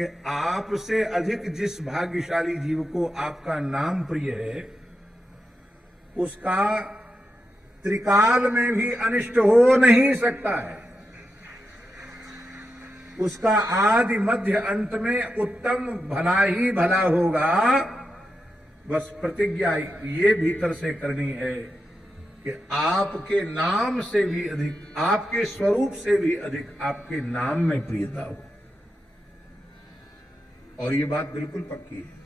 कि आपसे अधिक जिस भाग्यशाली जीव को आपका नाम प्रिय है, उसका त्रिकाल में भी अनिष्ट हो नहीं सकता है। उसका आदि मध्य अंत में उत्तम भला ही भला होगा। बस प्रतिज्ञा ये भीतर से करनी है कि आपके नाम से भी अधिक, आपके स्वरूप से भी अधिक आपके नाम में प्रियता हो। और ये बात बिल्कुल पक्की है।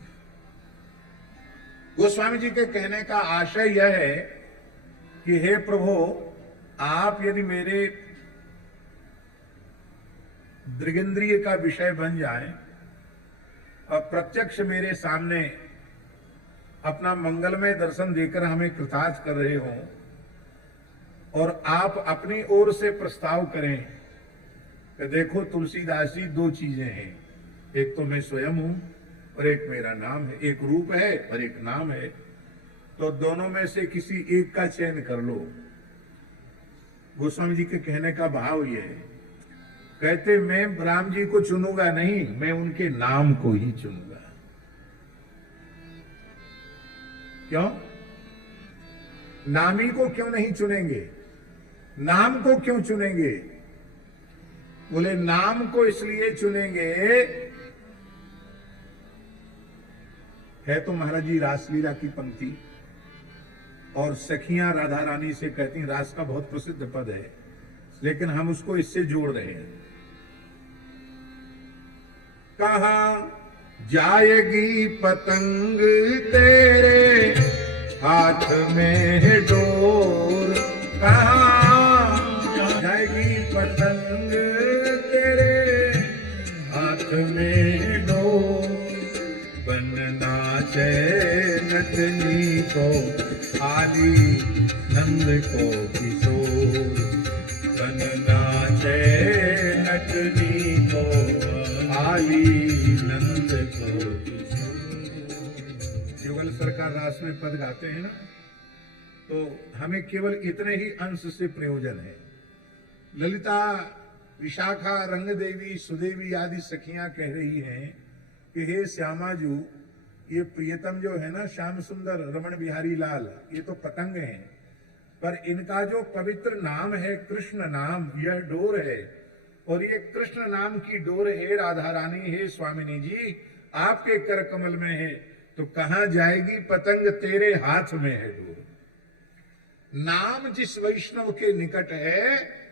गोस्वामी जी के कहने का आशय यह है कि हे प्रभु, आप यदि मेरे दृगेंद्रिय का विषय बन जाएं और प्रत्यक्ष मेरे सामने अपना मंगलमय दर्शन देकर हमें कृतार्थ कर रहे हों, और आप अपनी ओर से प्रस्ताव करें कि देखो तुलसीदास जी, दो चीजें हैं, एक तो मैं स्वयं हूं और एक मेरा नाम है, एक रूप है और एक नाम है, तो दोनों में से किसी एक का चयन कर लो। गोस्वामी जी के कहने का भाव यह है, कहते मैं राम जी को चुनूंगा नहीं, मैं उनके नाम को ही चुनूंगा। क्यों? नामी को क्यों नहीं चुनेंगे? नाम को क्यों चुनेंगे? बोले नाम को इसलिए चुनेंगे, है तो महाराज जी रासलीला की पंक्ति, और सखियां राधा रानी से कहती, रास का बहुत प्रसिद्ध पद है, लेकिन हम उसको इससे जोड़ रहे हैं। कहाँ जाएगी पतंग तेरे हाथ में है डोर, कहाँ जाएगी पतंग तेरे हाथ में है डोर, बनना चाहिए नटनी को आली नंद को किशोर, बनना चाहिए नटनी को आली नंद को किशोर। युगल सरकार रास में पद गाते हैं ना, तो हमें केवल इतने ही अंश से प्रयोजन है। ललिता, विशाखा, रंगदेवी, सुदेवी आदि सखियां कह रही हैं कि हे श्यामाजू, ये प्रियतम जो है ना, श्याम सुंदर रमण बिहारी लाल, ये तो पतंग हैं, पर इनका जो पवित्र नाम है कृष्ण नाम, यह डोर है, और ये कृष्ण नाम की डोर है राधा रानी, है स्वामिनी जी, आपके कर कमल में है, तो कहां जाएगी पतंग तेरे हाथ में है डोर। नाम जिस वैष्णव के निकट है,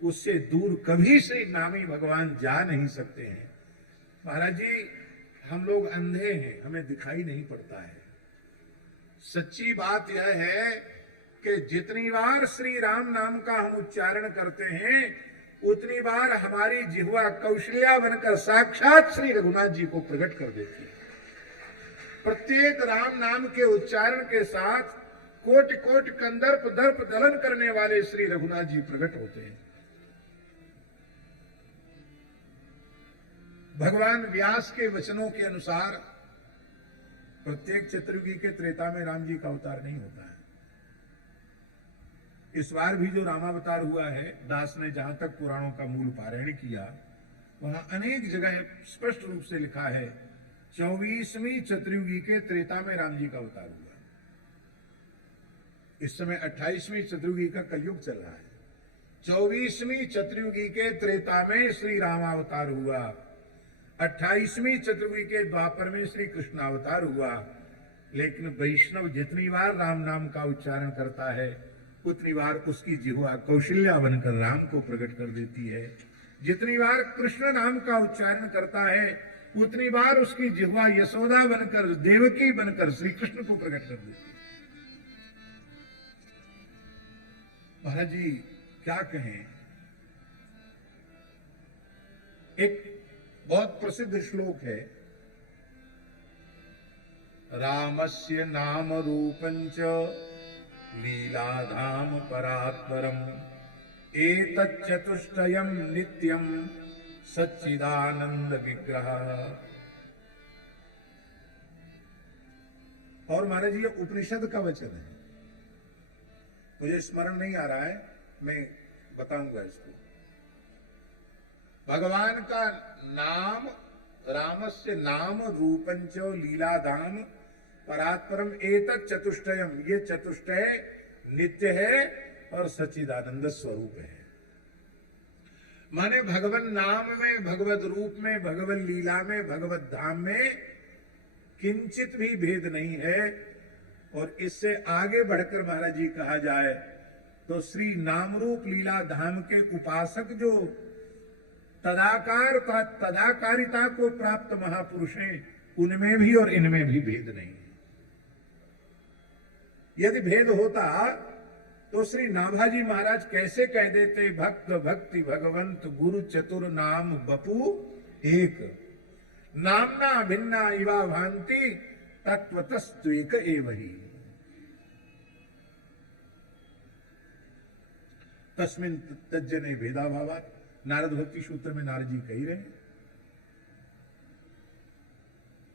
उससे दूर कभी से नामी भगवान जा नहीं सकते हैं। महाराज जी, हम लोग अंधे हैं, हमें दिखाई नहीं पड़ता है। सच्ची बात यह है कि जितनी बार श्री राम नाम का हम उच्चारण करते हैं, उतनी बार हमारी जिह्वा कौशल्या बनकर साक्षात श्री रघुनाथ जी को प्रकट कर देती है। प्रत्येक राम नाम के उच्चारण के साथ कोटि कोटि कंदर्प दर्प दलन करने वाले श्री रघुनाथ जी प्रकट होते हैं। भगवान व्यास के वचनों के अनुसार प्रत्येक चतुर्युगी के त्रेता में राम जी का अवतार नहीं होता है। इस बार भी जो रामावतार हुआ है, दास ने जहां तक पुराणों का मूल पारायण किया, वहां अनेक जगह स्पष्ट रूप से लिखा है 24वीं चतुर्युगी के त्रेता में राम जी का अवतार हुआ। इस समय 28वीं चतुर्युगी का कलयुग चल रहा है। 24वीं चतुर्युगी के त्रेता में श्री रामावतार हुआ, 28वीं चतुर्युगी के द्वापर में श्री कृष्णावतार हुआ। लेकिन वैष्णव जितनी बार राम नाम का उच्चारण करता है, उतनी बार उसकी जिह्वा कौशल्या बनकर राम को प्रकट कर देती है। जितनी बार कृष्ण नाम का उच्चारण करता है, उतनी बार उसकी जिह्वा यशोदा बनकर, देवकी बनकर श्री कृष्ण को प्रकट कर देती है। महाराज जी क्या कहें, एक बहुत प्रसिद्ध श्लोक है, रामस्य नाम रूपंच लीलाधाम परात्परम एतच्चतुष्टयम् नित्यम सच्चिदानंद विग्रह। और महाराज ये उपनिषद का वचन है, मुझे स्मरण नहीं आ रहा है, मैं बताऊंगा इसको। भगवान का नाम रामस्य नाम रूपंच लीलाधाम परात्परम एतत् चतुष्टयम, ये चतुष्टय नित्य है और सच्चिदानंद स्वरूप है। माने भगवन नाम में, भगवत रूप में, भगवत लीला में, भगवत धाम में किंचित भी भेद नहीं है। और इससे आगे बढ़कर महाराज जी कहा जाए तो श्री नामरूप लीला धाम के उपासक जो तदाकारिता को प्राप्त महापुरुष हैं, उनमें भी और इनमें भी भेद नहीं है। यदि भेद होता तो श्री नाभाजी महाराज कैसे कह देते, भक्त भक्ति भगवंत गुरु चतुर नाम बपू एक, नामना भिन्ना इवा भांति तत्वतस्तु एक एवही। तस्मिन् तज्जने भेदाभावात्, नारद भक्ति सूत्र में नारद जी कही रहे।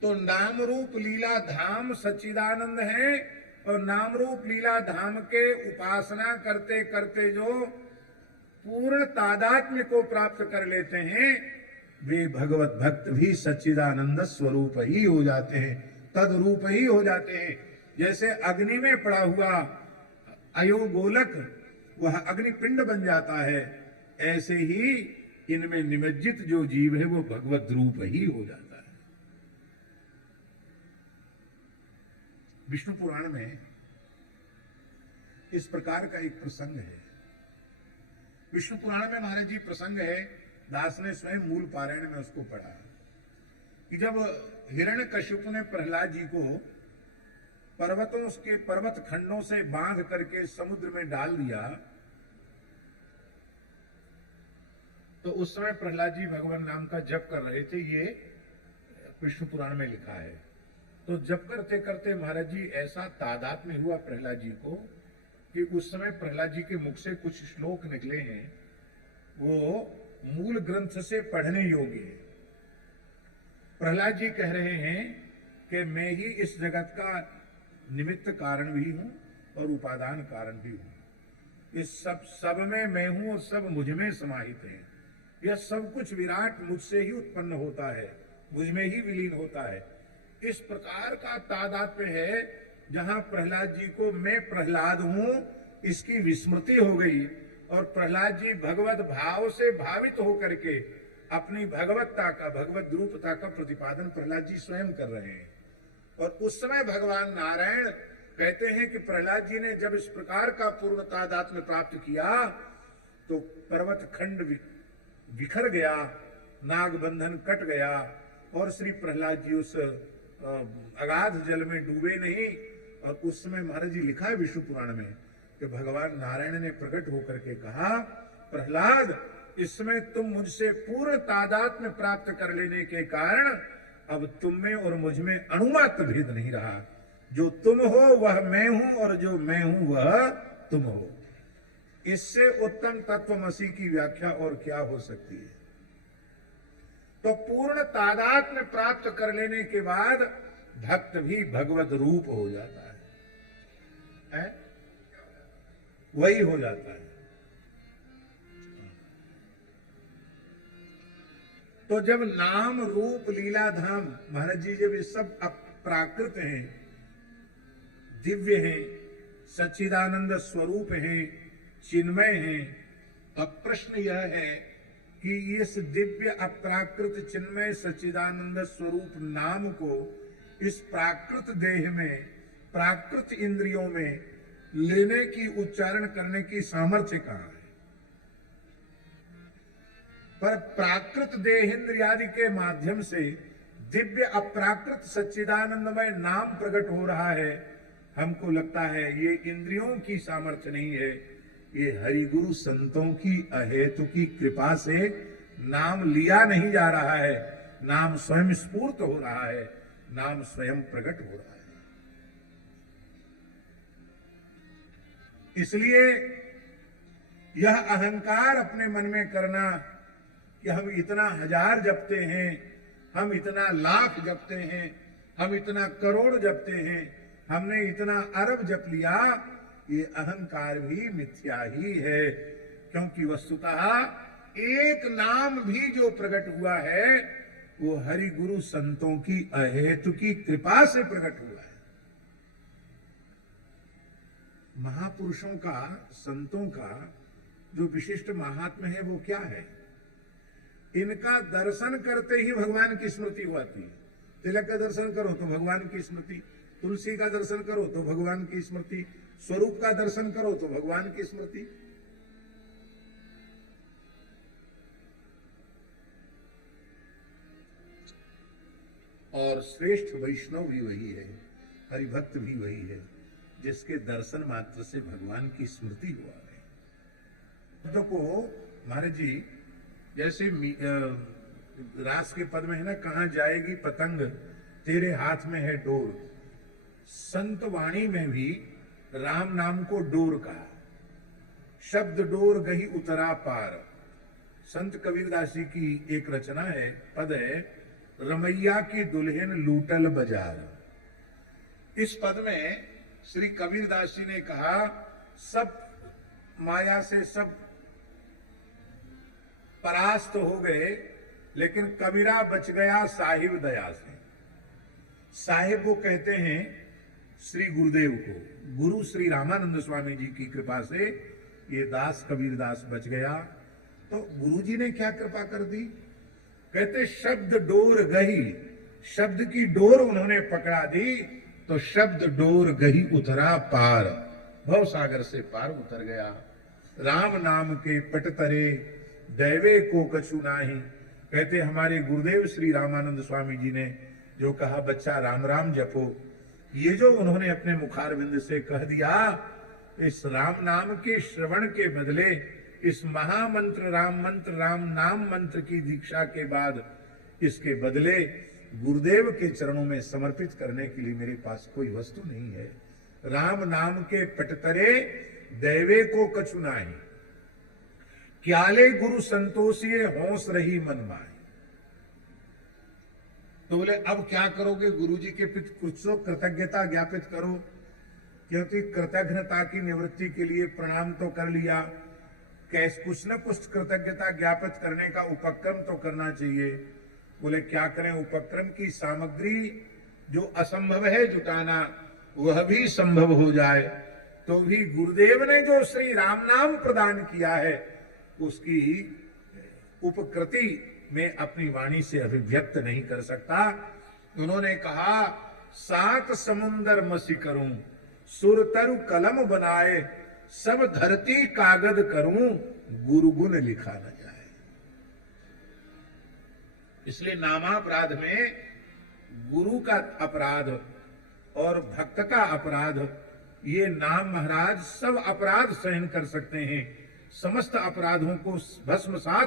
तो नाम रूप लीला धाम सच्चिदानंद है, और नाम रूप लीला धाम के उपासना करते करते जो पूर्ण तादात्म्य को प्राप्त कर लेते हैं, वे भगवत भक्त भी सच्चिदानंद स्वरूप ही हो जाते हैं, तद रूप ही हो जाते हैं। जैसे अग्नि में पड़ा हुआ अयोगोलक वह अग्निपिंड बन जाता है, ऐसे ही इनमें निमज्जित जो जीव है वो भगवत रूप ही हो जाता है। विष्णु पुराण में इस प्रकार का एक प्रसंग है। विष्णु पुराण में महाराज जी प्रसंग है, दास ने स्वयं मूल पारायण में उसको पढ़ा, कि जब हिरण्यकश्यप ने प्रहलाद जी को पर्वतों के पर्वत खंडों से बांध करके समुद्र में डाल दिया, तो उस समय प्रहलाद जी भगवान नाम का जप कर रहे थे। ये विष्णु पुराण में लिखा है। तो जप करते करते महाराज जी ऐसा तादात्म्य हुआ प्रहलाद जी को कि उस समय प्रहलाद जी के मुख से कुछ श्लोक निकले हैं, वो मूल ग्रंथ से पढ़ने योग्य है। प्रहलाद जी कह रहे हैं कि मैं ही इस जगत का निमित्त कारण भी हूं और उपादान कारण भी हूं। इस सब में मैं हूं और सब मुझ में समाहित है। यह सब कुछ विराट मुझसे ही उत्पन्न होता है, मुझ में ही विलीन होता है। इस प्रकार का तादात्म्य है जहां प्रहलाद जी को मैं प्रहलाद हूं इसकी विस्मृति हो गई, और प्रहलाद जी भगवत भाव से भावित होकर के अपनी भगवत्ता का, भगवत रूपता का प्रतिपादन प्रहलाद जी स्वयं कर रहे हैं। और उस समय भगवान नारायण कहते हैं कि प्रहलाद जी ने जब इस प्रकार का पूर्ण तादात्म्य प्राप्त किया तो पर्वत खंड बिखर गया, नाग बंधन कट गया, और श्री प्रहलाद जी उस अगाध जल में डूबे नहीं। और उस समय महाराज जी लिखा है विष्णु पुराण में कि भगवान नारायण ने प्रकट होकर के कहा, प्रहलाद इसमें तुम मुझसे पूर्ण तादात्म्य प्राप्त कर लेने के कारण अब तुम में और मुझ में अणुमात्र भेद नहीं रहा। जो तुम हो वह मैं हूं और जो मैं हूं वह तुम हो। इससे उत्तम तत्वमसि की व्याख्या और क्या हो सकती है। तो पूर्ण तादात्म्य प्राप्त कर लेने के बाद भक्त भी भगवत रूप हो जाता है? वही हो जाता है। तो जब नाम रूप लीला धाम महाराज जी जब ये सब अप्राकृत हैं, दिव्य हैं, सच्चिदानंद स्वरूप हैं, चिन्मय हैं, अब प्रश्न यह है कि इस दिव्य अप्राकृत चिन्मय सच्चिदानंद स्वरूप नाम को इस प्राकृत देह में, प्राकृत इंद्रियों में लेने की, उच्चारण करने की सामर्थ्य कहां है? पर प्राकृत देहेंद्रियादि के माध्यम से दिव्य अप्राकृत सच्चिदानंदमय नाम प्रकट हो रहा है। हमको लगता है ये इंद्रियों की सामर्थ्य नहीं है, ये हरिगुरु संतों की अहेतु की कृपा से नाम लिया नहीं जा रहा है, नाम स्वयं स्फूर्त हो रहा है, नाम स्वयं प्रकट हो रहा है। इसलिए यह अहंकार अपने मन में करना कि हम इतना हजार जपते हैं, हम इतना लाख जपते हैं, हम इतना करोड़ जपते हैं, हमने इतना अरब जप लिया, ये अहंकार भी मिथ्या ही है। क्योंकि वस्तुतः एक नाम भी जो प्रकट हुआ है वो हरि गुरु संतों की अहेतु की कृपा से प्रकट हुआ है। महापुरुषों का, संतों का जो विशिष्ट महात्म्य है वो क्या है? इनका दर्शन करते ही भगवान की स्मृति होती है। तिलक का दर्शन करो तो भगवान की स्मृति, तुलसी का दर्शन करो तो भगवान की स्मृति, स्वरूप का दर्शन करो तो भगवान की स्मृति। और श्रेष्ठ वैष्णव भी वही है, हरिभक्त भी वही है, जिसके दर्शन मात्र से भगवान की स्मृति हुआ है। शब्द को महाराज जी जैसे रास के पद में है ना, कहां जाएगी पतंग तेरे हाथ में है डोर, संत वाणी में भी राम नाम को डोर कहा। शब्द डोर गही उतरा पार। संत कबीरदास जी की एक रचना है, पद है, रमैया की दुल्हन लूटल बाजार। इस पद में श्री कबीरदास जी ने कहा, सब माया से सब परास्त हो गए, लेकिन कबीरा बच गया साहिब दया से। साहिब वो कहते हैं श्री गुरुदेव को। गुरु श्री रामानंद स्वामी जी की कृपा से ये दास कबीरदास बच गया। तो गुरु जी ने क्या कृपा कर दी? कहते शब्द डोर गही, शब्द की डोर उन्होंने पकड़ा दी तो शब्द डोर गही उतरा पार, भव सागर से पार उतर गया। राम नाम के पट तरे दैवे को कछु नाही। कहते हमारे गुरुदेव श्री रामानंद स्वामी जी ने जो कहा, बच्चा राम राम जपो, ये जो उन्होंने अपने मुखारविंद से कह दिया, इस राम नाम के श्रवण के बदले, इस महामंत्र राम नाम मंत्र की दीक्षा के बाद, इसके बदले गुरुदेव के चरणों में समर्पित करने के लिए मेरे पास कोई वस्तु नहीं है। राम नाम के पटतरे दैवे को कछु नाही, क्याले गुरु संतोषिए होश रही मन माए। तो बोले अब क्या करोगे? गुरु जी के प्रति कुछ तो कृतज्ञता ज्ञापित करो, क्योंकि कृतज्ञता की निवृत्ति के लिए प्रणाम तो कर लिया, कैसे कुछ न कुछ कृतज्ञता ज्ञापित करने का उपक्रम तो करना चाहिए। बोले क्या करें? उपक्रम की सामग्री जो असंभव है जुटाना, वह भी संभव हो जाए तो भी गुरुदेव ने जो श्री राम नाम प्रदान किया है उसकी उपकृति में अपनी वाणी से अभिव्यक्त नहीं कर सकता। उन्होंने कहा, सात समुंदर मसी करूं, सुरतरु कलम बनाए, सब धरती कागज करूं, गुरु गुण लिखा न जाए। इसलिए नामापराध में गुरु का अपराध और भक्त का अपराध, ये नाम महाराज सब अपराध सहन कर सकते हैं, समस्त अपराधों को भस्मसात